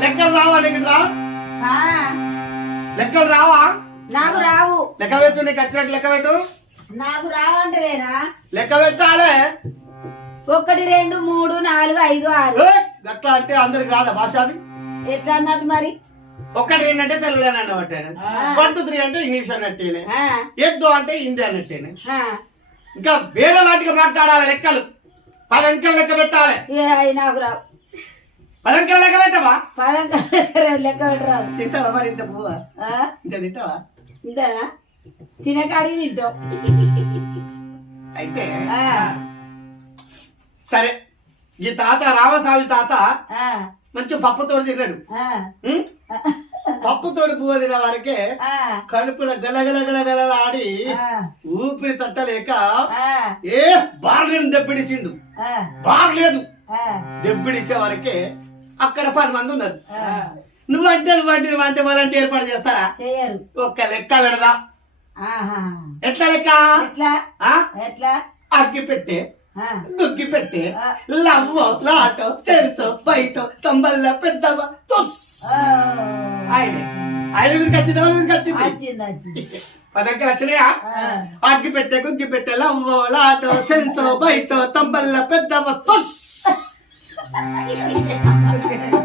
లెక్కలు రావా నీకు రా లెక్కలు రావా? నాకు రావు. లెక్క పెట్టు నీకు వచ్చినట్టు లెక్క పెట్టు. నాకు రావంటలేనా? లెక్క పెట్టాలే. ఒకటి రెండు మూడు నాలుగు ఐదు ఆరు! గట్లా అంటే అందరికి రాదా భాష అది? ఎట్లా అన్నట్టు మరి? ఒకటి రెండు అంటే తెలుగు అన్నట్టే వన్ టూ త్రీ అంటే ఇంగ్లీష్ అన్నట్టేనే. ఎద్దు అంటే హిందీ అన్నట్టేనే. ఇంకా వేరే లాంటిగా మాట్లాడాలి లెక్కలు. పది అంకెలు లెక్క పెట్టాలి. పది అంకెలు లెక్క పెట్టవా? పదం లెక్క పెట్టరాదు. తింటావా మరి ఇంత పువ్వా? ఇంత తింటావా? తింటానా? తినకాడికి తింటాం. అయితే సరే. ఈ తాత రామస్వామి తాత మంచి పప్పుతోడు తిన్నాడు. ఆ, ఉం? పప్పుతోడు పువ్వు తిన వారికే కడుపులో గలగల గలగల ఆడి ఊపిరి తట్టలేక ఏ బార్లేని దెబ్బడిచిండు. బార్లేదు. ఆ, దెబ్బడిచ్చే వరకే అక్కడ పది మంది ఉన్నారు. నువ్వంటే నువ్వంటే నువ్వంటే వాళ్ళంటే ఏర్పాటు చేస్తారా? ఒక్క లెక్క పెడదా? ఎట్లా లెక్క? అగ్గి పెట్టే దుగ్గి పెట్టే. లవ్వో లాటో చెంచో బయటో తంబల్ల పెద్దవ తుస్. ఆయన ఆయన మీదకి వచ్చింది ఎవరి మీదకి వచ్చింది? దగ్గర వచ్చినాయా. అగ్గి పెట్టే గుగ్గి పెట్టే లవ్వో లాటో చెంచో బయటో తంబల్ల పెద్దవ తుస్.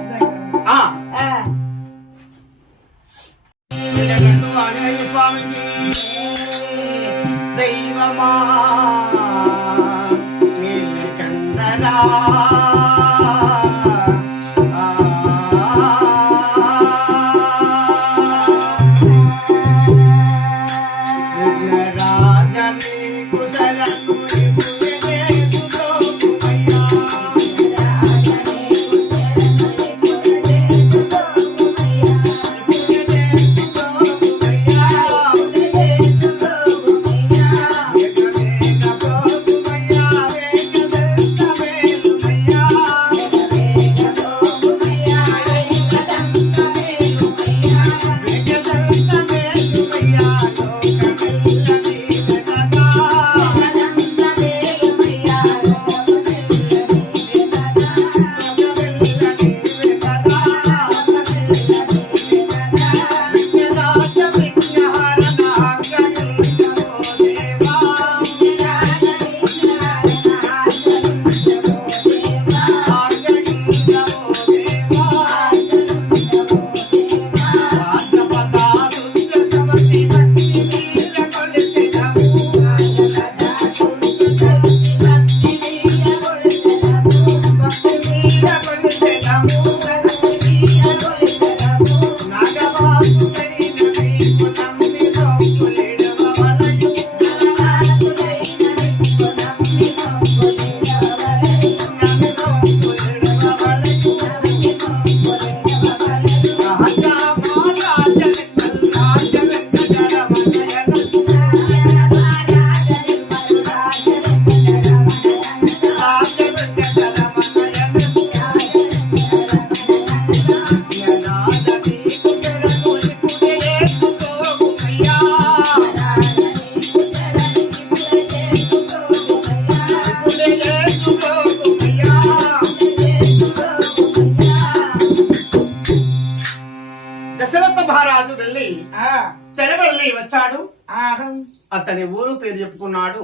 అతని ఊరు పేరు చెప్పుకున్నాడు.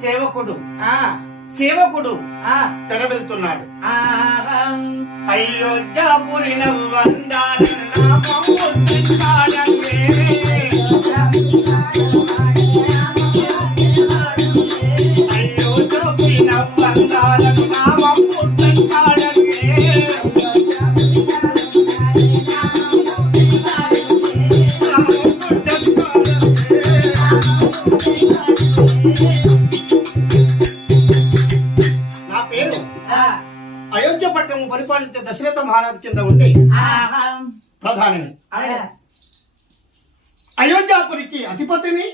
సేవకుడు. సేవకుడు తెర వెళ్తున్నాడు అయోధ్యాపురి అయోధ్యాపురి నవ్వందాలను మహారాజు కింద ఉండి ప్రధానిని. అయోధ్యాపురికి అధిపతిని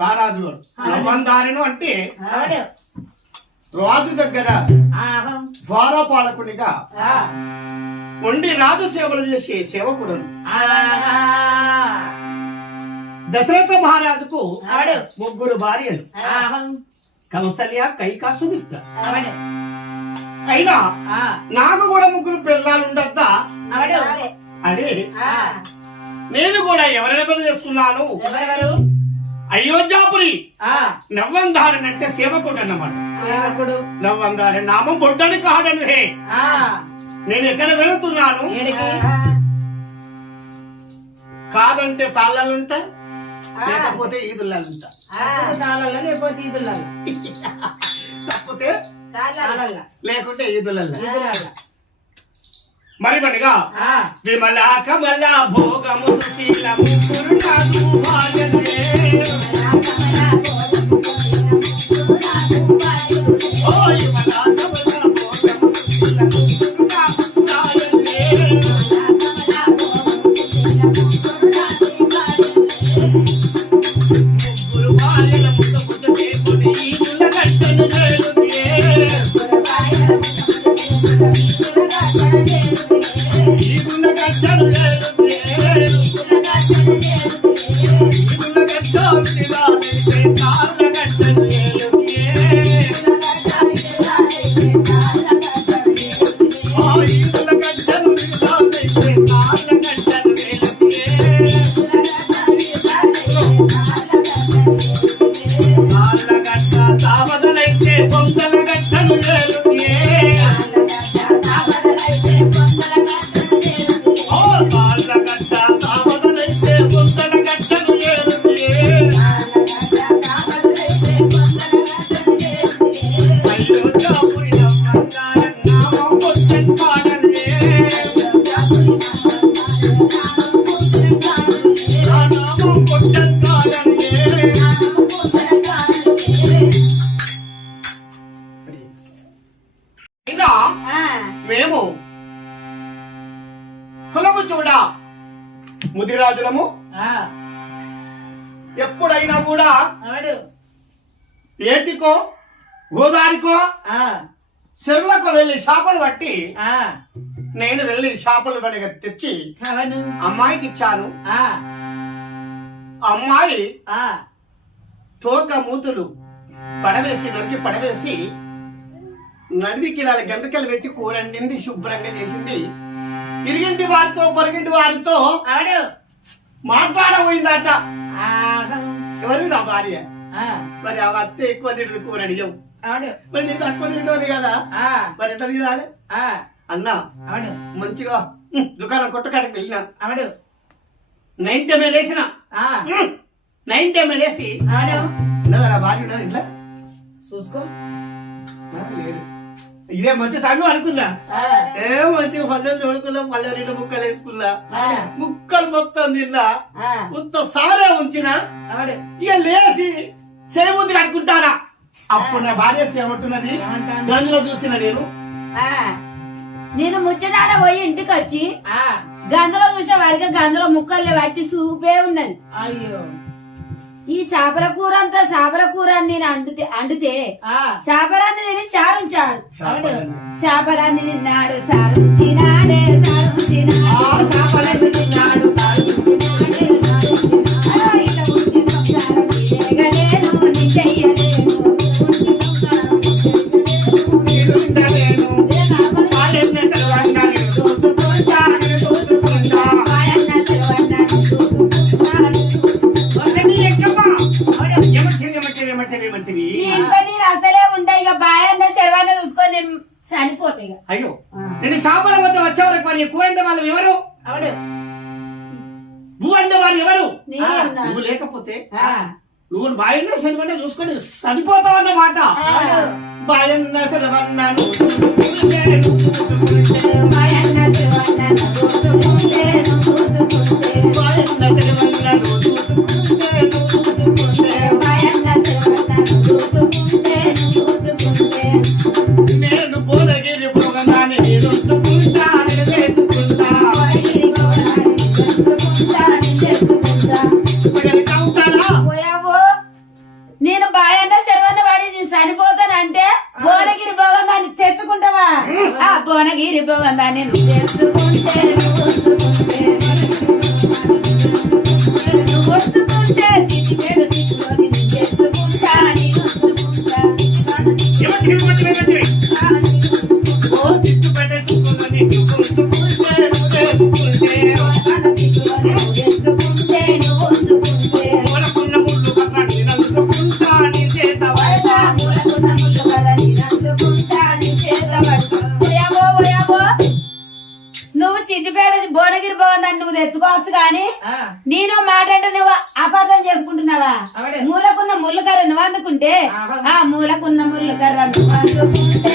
రారాజు గారు నవందారిను అంటే రాజు దగ్గర ద్వారపాలకునిగా ఉండి రాజు సేవలు చేసే సేవకుడు దశరథ మహారాజుకు ముగ్గురు భార్యలు. కౌసల్య కైకా సుమిత్ర అవడు అయినా ఆ. నాకు కూడా ముగ్గురు పిల్లలు ఉండద్దా? ఆ. నేను కూడా ఎవరెవరు చేసుకున్నాను? ఎవరెవరు? అయోధ్యాపురి. ఆ. నవ్వందారని అంటే సేవకుడు అన్నమాట. సేవకుడు. నవ్వందారి నామం బొడ్డని కాడను హే. ఆ. నేను ఎక్కడ వెళుతున్నాను? ఏడికి? కాదంటే తాళ్ళలుంటా లేకపోతే ఈదుళ్ళంటా తాళల్లో లేకపోతే ఈదులలో లేకపోతే తాళల్ల లేకుంటే ఈదులల్ల. ఈదులలో మరి మనగా ఆ. విమల కమల భోగము సుశీలము. Thank you. మేము కులము చూడ ముదిరాజులము. ఎప్పుడైనా కూడా ఏటికో గోదారికో చెరువులకు వెళ్ళి చేపలు పట్టి ఆ. నేను వెళ్ళి చేపలు కనుక తెచ్చి అమ్మాయికి ఇచ్చాను. ఆ. అమ్మాయి ఆ. తోక మూతులు పడవేసి నరికి పడవేసి నడివికి నాలుగు గంటకలు పెట్టి కూర వండింది శుభ్రంగా చేసింది. తిరిగింటి వారితో పొరిగింటి వారితో మాట్లాడబోయిందట. ఎవరు నా భార్య? మరి ఆ అత్త ఎక్కువ తింటుంది కూర అడిగావు అవడు మరి నేను తక్కువ తింటుంది కదా? ఆ. మరి ఎట్లా తినాలి? ఆ. అన్నా మంచిగా దుకాణం కొట్టకాడికి వెళ్ళిన. నైన్ టైం వేసిన. ఆ. నైన్ టైం అవడు ఉన్నదా నా భార్య? ఉన్నది ఇంట్లో? చూసుకో. లేదు. ఇదే మంచి సమయం అనుకున్నా. ఆ. ఏ మంచి పల్లె చూడుకున్నా పల్లె రెండు ముక్కలు వేసుకున్నా. ముక్కలు మొత్తం తిన్నా. ఆ. మొత్తం సారే ఉంచిన. ఇక లేచి చేయముందు కట్టుకుంటారా అప్పుడు నా భార్య చేయమంటున్నది. గంజలో చూసిన నేను. నేను ముచ్చటాడ పోయి ఇంటికి వచ్చి ఆ. గంజలో చూసే వారికి గంజలో ముక్కలు పట్టి సూపే ఉన్నది. అయ్యో. ఈ చేపల కూర అంతా చేపల కూర అని నేను అండుతే అండితే ఆ. చేపలన్నీ తిని చారుంచాడు చేపలన్నీ. తిన్నాడు సారుంచినాడే సారుంచినాడే. ఆ చేపలన్నీ తిన్నాడు, సారుంచినాడే, వచ్చే వరకు మరి కూర అంటే వాళ్ళు ఎవరు భూ అంటే వారు ఎవరు. నువ్వు లేకపోతే. నువ్వు బాయిలో శనివన్న చూసుకొని చనిపోతావు అన్నమాట. బాయన్న శరవన్నాను చూసుకుంటే, చూసుకుంటే. బాయన్న శరవన్నాను భువనగిరి భువనాన్ని తెలుసుకుంటే తెలుసుకుంటే మూలకున్న ముళ్ళకర్ర నువ్వు అందుకుంటే. ఆ మూలకున్న ముళ్ళకర్ర నువ్వు అందుకుంటే.